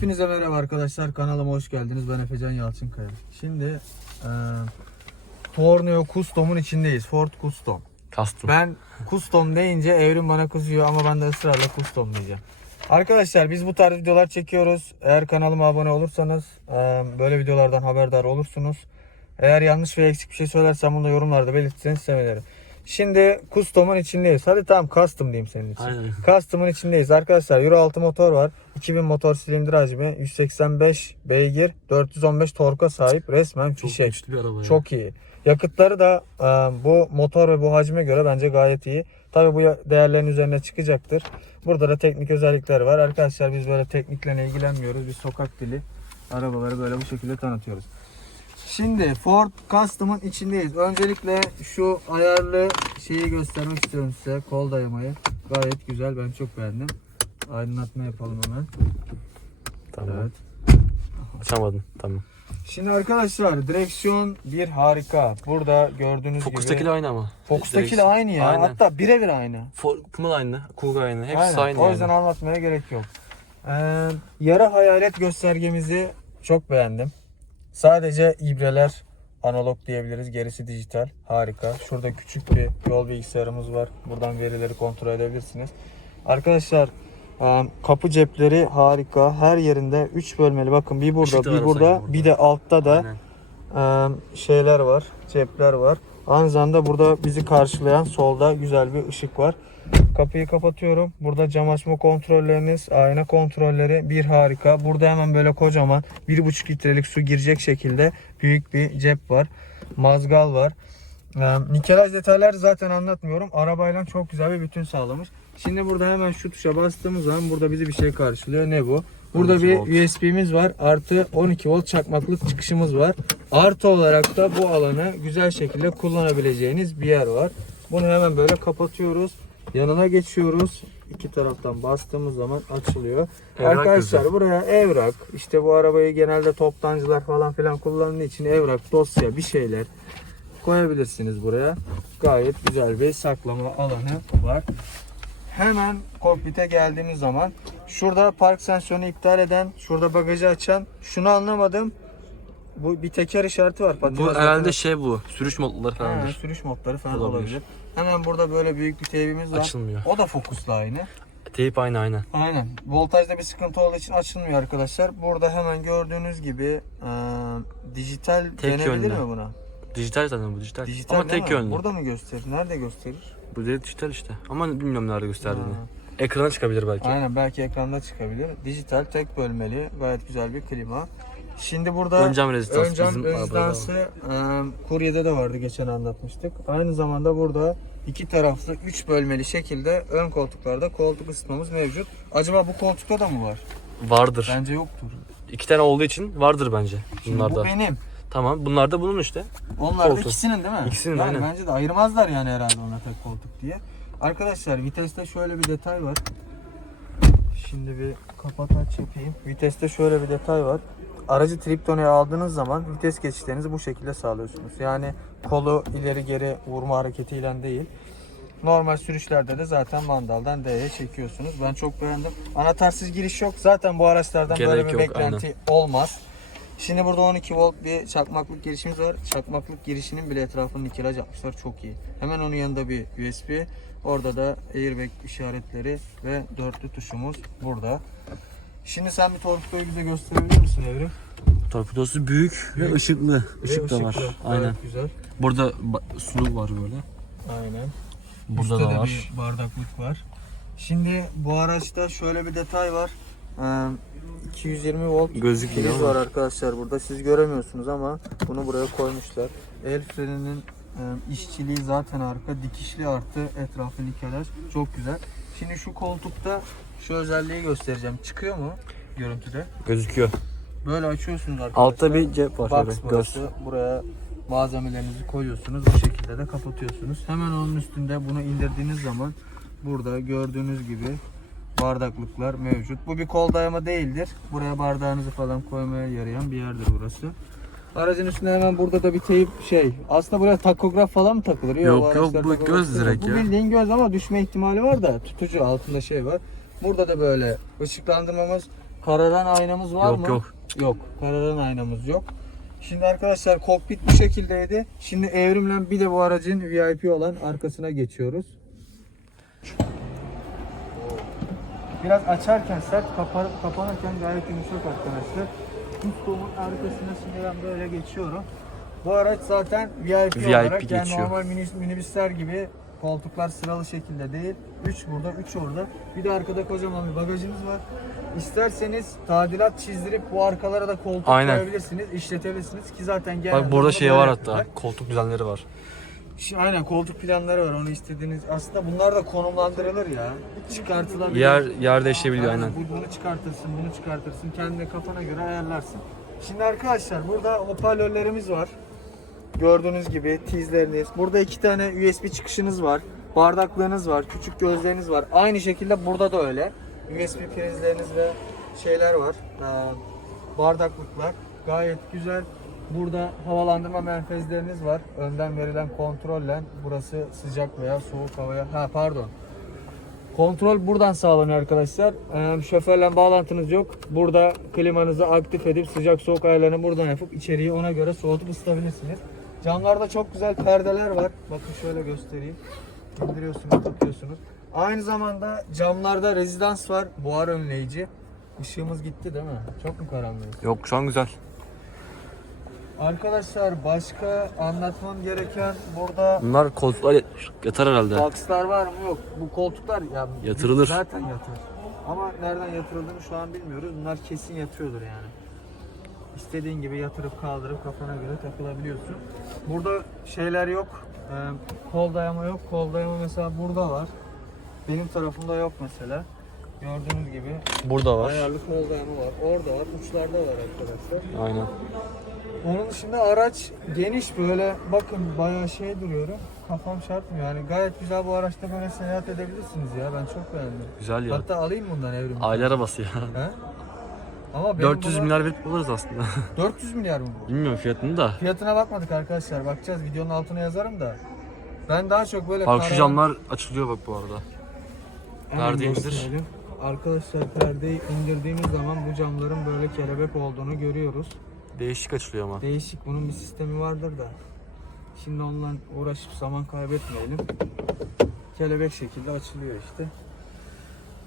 Hepinize merhaba arkadaşlar. Kanalıma hoş geldiniz. Ben Efecan Yalçınkaya. Şimdi e, Tornio Custom'un içindeyiz. Ford Custom. Kastım. Ben Custom deyince Evrim bana kızıyor ama ben de ısrarla Custom diyeceğim. Arkadaşlar biz bu tarz videolar çekiyoruz. Eğer kanalıma abone olursanız e, böyle videolardan haberdar olursunuz. Eğer yanlış veya eksik bir şey söylersem bunu da yorumlarda belirtirseniz sevinirim. Şimdi Custom'un içindeyiz. Hadi tamam Custom diyeyim senin için. Aynen. Custom'un içindeyiz arkadaşlar. Euro 6 motor var. 2000 motor silindir hacmi. 185 beygir. 415 torka sahip. Resmen Çok fişek. güçlü bir araba ya. Çok iyi. Yakıtları da e, bu motor ve bu hacme göre bence gayet iyi. Tabi bu değerlerin üzerine çıkacaktır. Burada da teknik özellikleri var. Arkadaşlar biz böyle teknikle ilgilenmiyoruz. Biz sokak dili arabaları böyle bu şekilde tanıtıyoruz. Şimdi Ford Custom'ın içindeyiz. Öncelikle şu ayarlı şeyi göstermek istiyorum size. Kol dayamayı. Gayet güzel. Ben çok beğendim. Aydınlatma yapalım hemen. Tamam. Evet. Açamadın. Tamam. Şimdi arkadaşlar direksiyon bir harika. Burada gördüğünüz gibi. Focus'takiyle aynı ama. Fox'takiyle Direksiyon. aynı ya. Aynen. Hatta birebir aynı. Da aynı. Kuga aynı. Hepsi Aynen. aynı O yüzden yani. anlatmaya gerek yok. Ee, yara hayalet göstergemizi çok beğendim. Sadece ibreler analog diyebiliriz. Gerisi dijital. Harika. Şurada küçük bir yol bilgisayarımız var. Buradan verileri kontrol edebilirsiniz. Arkadaşlar e, kapı cepleri harika. Her yerinde 3 bölmeli. Bakın bir burada, bir burada, burada. bir de altta da Aynen. e, şeyler var, cepler var. Aynı zamanda burada bizi karşılayan solda güzel bir ışık var. Kapıyı kapatıyorum. Burada cam açma kontrolleriniz, ayna kontrolleri bir harika. Burada hemen böyle kocaman 1,5 litrelik su girecek şekilde büyük bir cep var. Mazgal var. Ee, nikelaj detaylar zaten anlatmıyorum. Arabayla çok güzel bir bütün sağlamış. Şimdi burada hemen şu tuşa bastığımız zaman burada bizi bir şey karşılıyor. Ne bu? Burada 12 bir volt. USB'miz var. Artı 12 volt çakmaklık çıkışımız var. Artı olarak da bu alanı güzel şekilde kullanabileceğiniz bir yer var. Bunu hemen böyle kapatıyoruz. Yanına geçiyoruz. İki taraftan bastığımız zaman açılıyor. Evrak Arkadaşlar gözü. buraya evrak, işte bu arabayı genelde toptancılar falan filan kullandığı için evrak, dosya bir şeyler koyabilirsiniz buraya. Gayet güzel bir saklama alanı var. Hemen kokpite geldiğimiz zaman şurada park sensörünü iptal eden, şurada bagajı açan, şunu anlamadım. Bu bir teker işareti var. Bu Patinaj herhalde şey bu. Sürüş modları He, falandır. sürüş modları falan Olabilir. olabilir. Hemen burada böyle büyük bir teybimiz var. Açılmıyor. O da fokusla aynı. Teyip aynı aynen. Aynen. Voltajda bir sıkıntı olduğu için açılmıyor arkadaşlar. Burada hemen gördüğünüz gibi e, dijital Tek denebilir yönlü. mi buna? Dijital zaten bu dijital. Dijital Ama tek mi? yönlü. Burada mı gösterir? Nerede gösterir? Bu dijital işte. Ama bilmiyorum nerede gösterdiğini. Ha. Ekrana çıkabilir belki. Aynen belki ekranda çıkabilir. Dijital tek bölmeli. Gayet güzel bir klima. Şimdi burada Ön cam rezistans ön cam bizim rezistansı e, kuryede de vardı geçen anlatmıştık. Aynı zamanda burada iki taraflı üç bölmeli şekilde ön koltuklarda koltuk ısıtmamız mevcut. Acaba bu koltukta da mı var? Vardır. Bence yoktur. İki tane olduğu için vardır bence. Şimdi Bunlarda. bu benim. Tamam. Bunlar da bunun işte. Onlar da Koltuk. ikisinin değil mi? İkisinin, yani aynen. Bence de ayırmazlar yani herhalde ona tek koltuk diye. Arkadaşlar viteste şöyle bir detay var. Şimdi bir kapat aç yapayım. Viteste şöyle bir detay var. Aracı triptoneye aldığınız zaman vites geçişlerinizi bu şekilde sağlıyorsunuz. Yani kolu ileri geri vurma hareketiyle değil. Normal sürüşlerde de zaten mandaldan D'ye çekiyorsunuz. Ben çok beğendim. Anahtarsız giriş yok. Zaten bu araçlardan böyle Gerek bir yok, beklenti olmaz. Şimdi burada 12 volt bir çakmaklık girişimiz var. Çakmaklık girişinin bile etrafını nikelaj yapmışlar. Çok iyi. Hemen onun yanında bir USB. Orada da airbag işaretleri ve dörtlü tuşumuz burada. Şimdi sen bir torpidoyu bize gösterebilir misin Evrim? Torpidosu büyük ve ışıklı. Işık da var. Işıklı. Aynen. Gayet güzel. Burada ba- su var böyle. Aynen. Burada Üstte da de var. bir bardaklık var. Şimdi bu araçta şöyle bir detay var. Ee, 220 volt Gözükmüyor priz var arkadaşlar burada. Siz göremiyorsunuz ama bunu buraya koymuşlar. El freninin işçiliği zaten arka. Dikişli artı etrafı nikelaj. Çok güzel. Şimdi şu koltukta şu özelliği göstereceğim. Çıkıyor mu görüntüde? Gözüküyor. Böyle açıyorsunuz arkadaşlar. Altta bir cep var Box şöyle. Göz. burası. Buraya malzemelerinizi koyuyorsunuz. Bu şekilde de kapatıyorsunuz. Hemen onun üstünde bunu indirdiğiniz zaman burada gördüğünüz gibi bardaklıklar mevcut. Bu bir kol dayama değildir. Buraya bardağınızı falan koymaya yarayan bir yerdir burası. Aracın üstünde hemen burada da bir teyip şey. Aslında buraya takograf falan mı takılır? Yok, yok, araçlarda bu takograf göz yok. direkt Bu ya. bildiğin göz ama düşme ihtimali var da tutucu altında şey var. Burada da böyle ışıklandırmamız Kararan aynamız var Yok, mı? yok. Yok. Kararan aynamız yok. Şimdi arkadaşlar kokpit bu şekildeydi. Şimdi evrimle bir de bu aracın VIP olan arkasına geçiyoruz. Biraz açarken sert, kapanıp kapanırken gayet yumuşak arkadaşlar. Kustomun arkasına ben böyle geçiyorum. Bu araç zaten VIP, VIP olarak yani geçiyor. normal minibüs, minibüsler gibi koltuklar sıralı şekilde değil. 3 burada, 3 orada. Bir de arkada kocaman bir bagajımız var. İsterseniz tadilat çizdirip bu arkalara da koltuk Aynen. koyabilirsiniz, işletebilirsiniz ki zaten genelde Bak burada şey var hatta. Koltuk düzenleri var. Şi- Aynen koltuk planları var onu istediğiniz. Aslında bunlar da konumlandırılır ya. Çıkartılabilir. Yer yer değişebiliyor aynen. Bu- Bunu çıkartırsın, bunu çıkartırsın. Kendine kafana göre ayarlarsın. Şimdi arkadaşlar burada hoparlörlerimiz var. Gördüğünüz gibi tizleriniz. Burada iki tane USB çıkışınız var. Bardaklığınız var. Küçük gözleriniz var. Aynı şekilde burada da öyle. USB prizleriniz ve şeyler var. Ee, bardaklıklar. Gayet güzel. Burada havalandırma menfezleriniz var. Önden verilen kontrolle burası sıcak veya soğuk havaya. Ha pardon. Kontrol buradan sağlanıyor arkadaşlar. Ee, şoförle bağlantınız yok. Burada klimanızı aktif edip sıcak soğuk ayarlarını buradan yapıp içeriği ona göre soğutup ısıtabilirsiniz. Camlarda çok güzel perdeler var. Bakın şöyle göstereyim. İndiriyorsunuz, takıyorsunuz. Aynı zamanda camlarda rezidans var. Buhar önleyici. Işığımız gitti değil mi? Çok mu karanlık? Yok şu an güzel. Arkadaşlar başka anlatmam gereken burada Bunlar koltuklar yat- yatar herhalde. Boxlar var mı? Yok. Bu koltuklar ya Yatırılır. Zaten yatır. Ama nereden yatırıldığını şu an bilmiyoruz. Bunlar kesin yatıyordur yani. İstediğin gibi yatırıp kaldırıp kafana göre takılabiliyorsun. Burada şeyler yok. Ee, kol dayama yok. Kol dayama mesela burada var. Benim tarafımda yok mesela. Gördüğünüz gibi Burada var. ayarlı kol dayama var. Orada var. Uçlarda var arkadaşlar. Aynen. Onun dışında araç geniş böyle bakın bayağı şey duruyorum. Kafam çarpmıyor. Yani gayet güzel bu araçta böyle seyahat edebilirsiniz ya. Ben çok beğendim. Güzel ya. Hatta alayım bundan evrim. Aile arabası ya. He? Ama benim 400 buna- milyar verip buluruz aslında. 400 milyar mı bu? Bilmiyorum fiyatını da. Fiyatına bakmadık arkadaşlar. Bakacağız. Videonun altına yazarım da. Ben daha çok böyle Bak şu karavan- camlar açılıyor bak bu arada. Gösterelim. Arkadaşlar perdeyi indirdiğimiz zaman bu camların böyle kelebek olduğunu görüyoruz. Değişik açılıyor ama. Değişik bunun bir sistemi vardır da. Şimdi onunla uğraşıp zaman kaybetmeyelim. Kelebek şekilde açılıyor işte.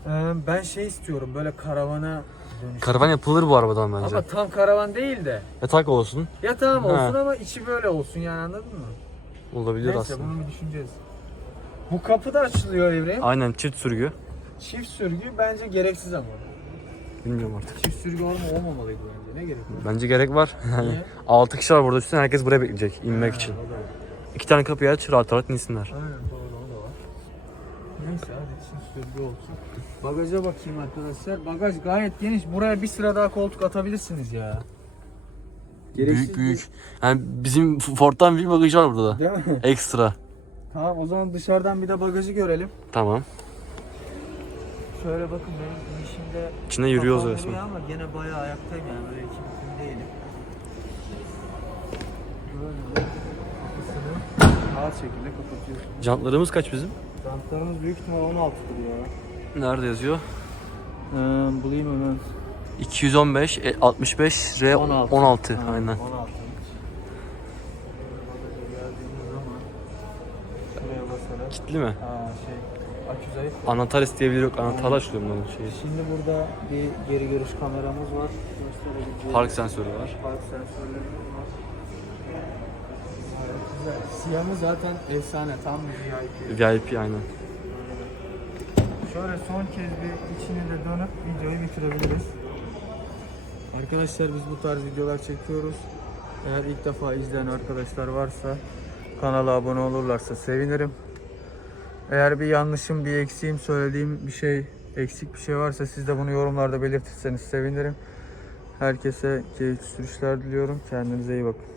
Ee, ben şey istiyorum böyle karavana dönüş. Karavan yapılır bu arabadan bence. Ama tam karavan değil de. Yatak olsun. Yatağım olsun ama içi böyle olsun yani anladın mı? Olabilir Neyse aslında. bunu bir düşüneceğiz. Bu kapı da açılıyor Evrim. Aynen çift sürgü. Çift sürgü bence gereksiz ama. Bilmiyorum artık. Çift sürgü olma olmamalıydı bence. Ne gerek var? Bence gerek var. Niye? 6 kişi var burada üstüne herkes buraya bekleyecek inmek Ha, için. o da var. İki tane kapıyı aç rahat rahat insinler. Aynen doğru o da var. Neyse hadi çift sürgü olsun. Bagaja bakayım arkadaşlar. Bagaj gayet geniş. Buraya bir sıra daha koltuk atabilirsiniz ya. Gereksiz Büyük büyük. Yani bizim Ford'dan büyük bagaj var burada da. Değil mi? Ekstra. tamam o zaman dışarıdan bir de bagajı görelim. Tamam. Şöyle bakın benim inişimde İçinde yürüyoruz resmen. Ama gene bayağı ayaktayım yani böyle iki bütün değilim. Böyle şekilde kapatıyorsun. Jantlarımız kaç bizim? Jantlarımız büyük ihtimal 16'dır ya. Nerede yazıyor? Ee, bulayım hemen. 215 e, 65 R 16. 16. Aynen. 16. Bagaja geldiğimiz zaman şuraya basarak Kitli mi? ha şey akü zayıf. Anahtar isteyebilir yok. Anahtarla açılıyor bunların şeyi. Şimdi burada bir geri görüş kameramız var. Gösterebileceğim. Park sensörü var. Park sensörlerimiz var. Gayet güzel. Siyahı zaten efsane. Tam bir VIP. VIP aynen. Şöyle son kez bir içini de dönüp videoyu bitirebiliriz. Arkadaşlar biz bu tarz videolar çekiyoruz. Eğer ilk defa izleyen arkadaşlar varsa kanala abone olurlarsa sevinirim. Eğer bir yanlışım, bir eksiğim, söylediğim bir şey, eksik bir şey varsa siz de bunu yorumlarda belirtirseniz sevinirim. Herkese keyifli sürüşler diliyorum. Kendinize iyi bakın.